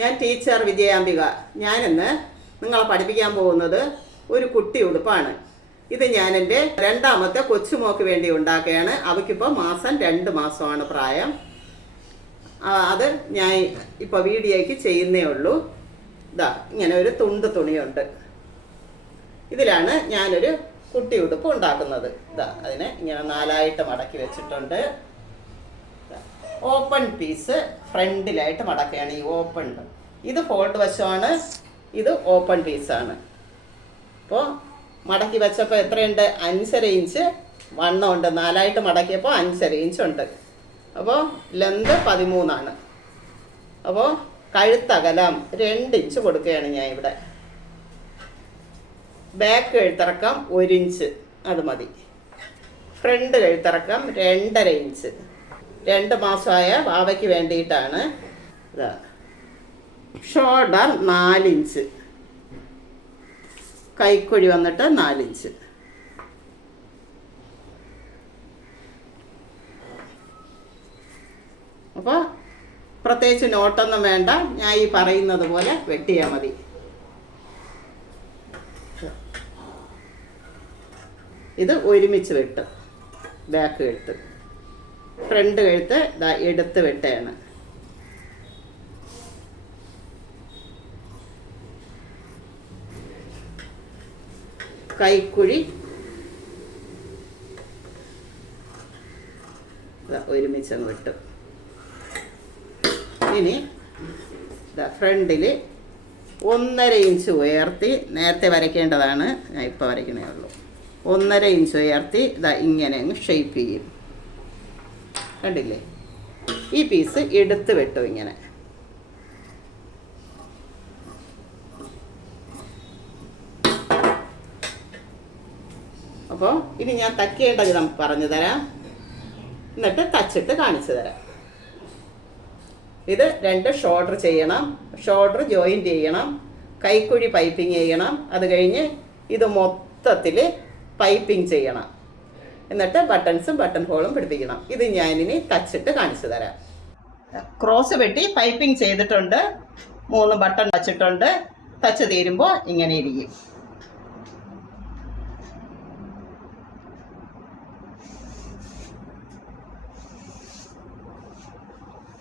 ഞാൻ ടീച്ചർ വിജയാംബിക ഞാനിന്ന് നിങ്ങളെ പഠിപ്പിക്കാൻ പോകുന്നത് ഒരു കുട്ടി ഉടുപ്പാണ്. ഇത് ഞാൻ എന്റെ രണ്ടാമത്തെ കൊച്ചുമോക്ക് വേണ്ടി ഉണ്ടാക്കുകയാണ്. അവയ്ക്കിപ്പോൾ മാസം രണ്ട് മാസമാണ് പ്രായം. അത് ഞാൻ ഇപ്പോൾ വീഡിയോയ്ക്ക് ചെയ്യുന്നേ ഉള്ളൂ. ഇതാ ഇങ്ങനെ ഒരു തുണ്ട് തുണിയുണ്ട്. ഇതിലാണ് ഞാനൊരു കുട്ടി ഉടുപ്പ് ഉണ്ടാക്കുന്നത്. ഇതാ അതിനെ ഇങ്ങനെ നാലായിട്ട് മടക്കി വെച്ചിട്ടുണ്ട്. ഓപ്പൺ പീസ് ഫ്രണ്ടിലായിട്ട് മടക്കുകയാണ് ഈ ഓപ്പൺ ഇത് ഫോൾഡ് വശമാണ് ഇത് ഓപ്പൺ പീസാണ് അപ്പോൾ മടക്കി വെച്ചപ്പോൾ എത്രയുണ്ട്? അഞ്ചര ഇഞ്ച് വണ്ണമുണ്ട് നാലായിട്ട് മടക്കിയപ്പോൾ അഞ്ചര ഇഞ്ച് ഉണ്ട്. അപ്പോൾ ലെന്ത് പതിമൂന്നാണ്. അപ്പോൾ കഴുത്തകലം രണ്ട് ഇഞ്ച് കൊടുക്കുകയാണ് ഞാൻ ഇവിടെ. ബാക്ക് കഴുത്തിറക്കം ഒരു ഇഞ്ച് അത് മതി. ഫ്രണ്ട് കഴുത്തിറക്കം രണ്ടര ഇഞ്ച് രണ്ട് മാസമായ വാവയ്ക്ക് വേണ്ടിയിട്ടാണ്. ഇതാ. ഷോൾഡർ നാലിഞ്ച്. കൈക്കുഴി വന്നിട്ട് നാലിഞ്ച്. അപ്പോൾ പ്രത്യേകിച്ച് നോട്ടൊന്നും വേണ്ട. ഞാൻ ഈ പറയുന്നത് പോലെ വെട്ടിയാൽ മതി. ഇത് ഒരുമിച്ച് വെട്ടും. ബാക്ക് കഴുത്ത് ഫ്രണ്ട് കഴുത്ത് ഇതാ എടുത്ത് വെട്ടയാണ്. കൈക്കുഴി. ഒരുമിച്ച് അങ്ങ് വെട്ടും. ഇനി ഫ്രണ്ടിൽ ഒന്നര ഇഞ്ച് ഉയർത്തി നേരത്തെ വരയ്ക്കേണ്ടതാണ്. ഞാൻ ഇപ്പോൾ വരയ്ക്കണേ ഉള്ളൂ. ഒന്നര ഇഞ്ച് ഉയർത്തി ഇതാ ഇങ്ങനെ അങ്ങ് ഷെയ്പ്പ് ചെയ്യും. കണ്ടില്ലേ? ഈ പീസ് എടുത്ത് വെട്ടും ഇങ്ങനെ. അപ്പോൾ ഇനി ഞാൻ തക്കേണ്ട വിധം പറഞ്ഞു തരാം. എന്നിട്ട് തച്ചിട്ട് കാണിച്ചു തരാം. ഇത് രണ്ട് ഷോൾഡർ ചെയ്യണം. ഷോൾഡർ ജോയിന്റ് ചെയ്യണം. കൈക്കുഴി പൈപ്പിംഗ് ചെയ്യണം. അത് കഴിഞ്ഞ് ഇത് മൊത്തത്തിൽ പൈപ്പിംഗ് ചെയ്യണം. എന്നിട്ട് ബട്ടൺസും ബട്ടൺ ഹോളും പിടിപ്പിക്കണം. ഇത് ഞാനിനി തച്ചിട്ട് കാണിച്ചു തരാം. ക്രോസ് വെട്ടി പൈപ്പിംഗ് ചെയ്തിട്ടുണ്ട്. മൂന്ന് ബട്ടൺ വച്ചിട്ടുണ്ട്. തച്ച് തീരുമ്പോൾ ഇങ്ങനെ ഇരിക്കും.